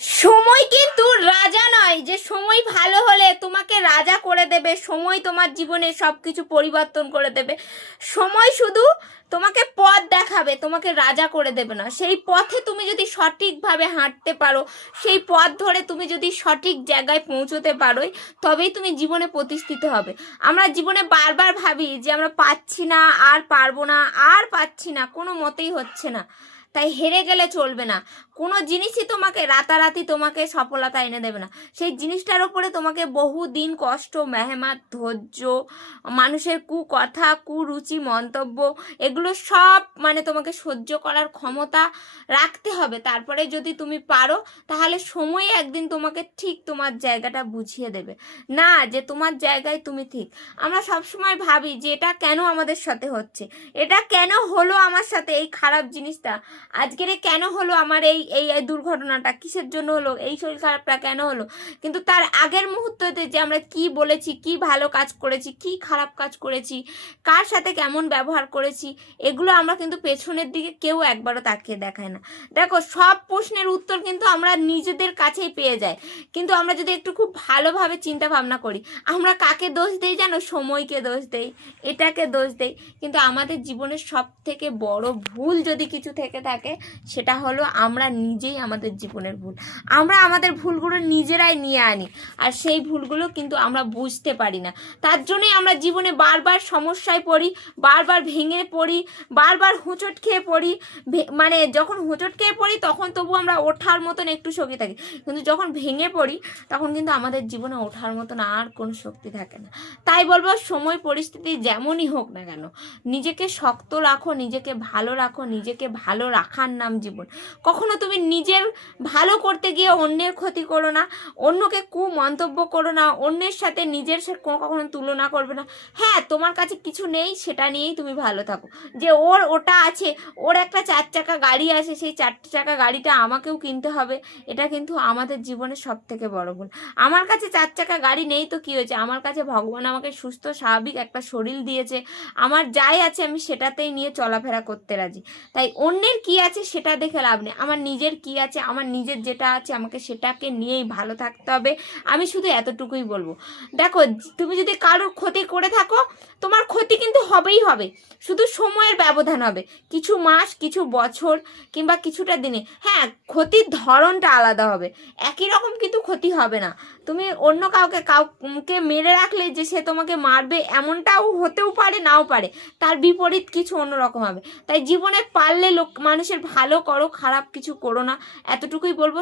সময় কিন্তু রাজা নয় যে সময় ভালো হলে তোমাকে রাজা করে দেবে, সময় তোমার জীবনে সব কিছু পরিবর্তন করে দেবে। সময় শুধু তোমাকে পথ দেখাবে, তোমাকে রাজা করে দেবে না। সেই পথে তুমি যদি সঠিকভাবে হাঁটতে পারো, সেই পথ ধরে তুমি যদি সঠিক জায়গায় পৌঁছতে পারো, তবেই তুমি জীবনে প্রতিষ্ঠিত হবে। আমরা জীবনে বারবার ভাবি যে আমরা পাচ্ছি না, আর পারবো না, আর পাচ্ছি না, কোনো মতেই হচ্ছে না। তাই হেরে গেলে চলবে না। কোনো জিনিসই তোমাকে রাতারাতি তোমাকে সফলতা এনে দেবে না। সেই জিনিসটার উপরে তোমাকে বহুদিন কষ্ট, মেহনত, ধৈর্য, মানুষের কুকথা, কুরুচি, মন্তব্য, এগুলো সব তোমাকে সহ্য করার ক্ষমতা রাখতে হবে। তারপরে যদি তুমি পারো, তাহলে সময় একদিন তোমাকে ঠিক তোমার জায়গাটা বুঝিয়ে দেবে, না যে তোমার জায়গায় তুমি ঠিক। আমরা সবসময় ভাবি যে এটা কেন আমাদের সাথে হচ্ছে, এটা কেন হলো আমার সাথে, এই খারাপ জিনিসটা আজকের কেন হলো, আমার এই এই এই দুর্ঘটনাটা কিসের জন্য হলো, এই শরীর খারাপটা কেন হলো। কিন্তু তার আগের মুহূর্ততে যে আমরা কি বলেছি, কি ভালো কাজ করেছি, কি খারাপ কাজ করেছি, কার সাথে কেমন ব্যবহার করেছি, এগুলো আমরা কিন্তু পেছনের দিকে কেউ একবারও তাকিয়ে দেখায় না। দেখো, সব প্রশ্নের উত্তর কিন্তু আমরা নিজেদের কাছেই পেয়ে যাই, কিন্তু আমরা যদি একটু খুব ভালোভাবে চিন্তা ভাবনা করি, আমরা কাকে দোষ দেই জানো? সময়কে দোষ দেই, এটাকে দোষ দেই। কিন্তু আমাদের জীবনের সব থেকে বড় ভুল যদি কিছু থেকে থাকে, সেটা হলো আমরা নিজেই আমাদের জীবনের ভুল। আমরা আমাদের ভুলগুলো নিজেরাই নিয়ে আনি, আর সেই ভুলগুলো কিন্তু আমরা বুঝতে পারি না। তার জন্যই আমরা জীবনে বারবার সমস্যায় পড়ি, বারবার ভেঙে পড়ি, বারবার হোঁচট খেয়ে পড়ি। যখন হোঁচট খেয়ে পড়ি তখন তবু আমরা ওঠার মতন একটু শক্তি থাকি, কিন্তু যখন ভেঙে পড়ি তখন কিন্তু আমাদের জীবনে ওঠার মতন আর কোনো শক্তি থাকে না। তাই বলবো, সময় পরিস্থিতি যেমনই হোক না কেন, নিজেকে শক্ত রাখো, নিজেকে ভালো রাখো। নিজেকে ভালো রাখার নাম জীবন। কখনো তুমি নিজের ভালো করতে গিয়ে অন্যের ক্ষতি করো না, অন্যকে মন্তব্য করো না, অন্যের সাথে নিজের কখনো তুলনা করবে না। হ্যাঁ, তোমার কাছে কিছু নেই, সেটা নিয়েই তুমি ভালো থাকো। যে ওর ওটা আছে, ওর একটা 4 চাকা গাড়ি আছে, সেই 4 চাকা গাড়িটা আমাকেও কিনতে হবে, এটা কিন্তু আমাদের জীবনের সব থেকে বড় ভুল। আমার কাছে 4 চাকা গাড়ি নেই তো কি হয়েছে? আমার কাছে ভগবান আমাকে সুস্থ স্বাভাবিক একটা শরীর দিয়েছে, আমার যাই আছে আমি সেটাতেই নিয়ে চলাফেরা করতে রাজি। তাই অন্যের কি আছে সেটা দেখে লাভ নেই, আমার নিজের কি আছে, আমার নিজের যেটা আছে আমাকে সেটাকে নিয়েই ভালো থাকতে হবে। আমি শুধু এতটুকুই বলবো। দেখো, তুমি যদি কারোর ক্ষতি করে থাকো, তোমার ক্ষতি কিন্তু হবেই হবে, শুধু সময়ের ব্যবধান হবে, কিছু মাস, কিছু বছর, কিংবা কিছুটা দিনে। হ্যাঁ, ক্ষতির ধরনটা আলাদা হবে, একই রকম কিন্তু ক্ষতি হবে না। তুমি অন্য কাউকে মেরে রাখলে যে সে তোমাকে মারবে, এমনটাও হতেও পারে, নাও পারে, তার বিপরীত কিছু অন্যরকম হবে। তাই জীবনে পারলে মানুষের ভালো করো, খারাপ কিছু করো না, এতটুকুই বলবো।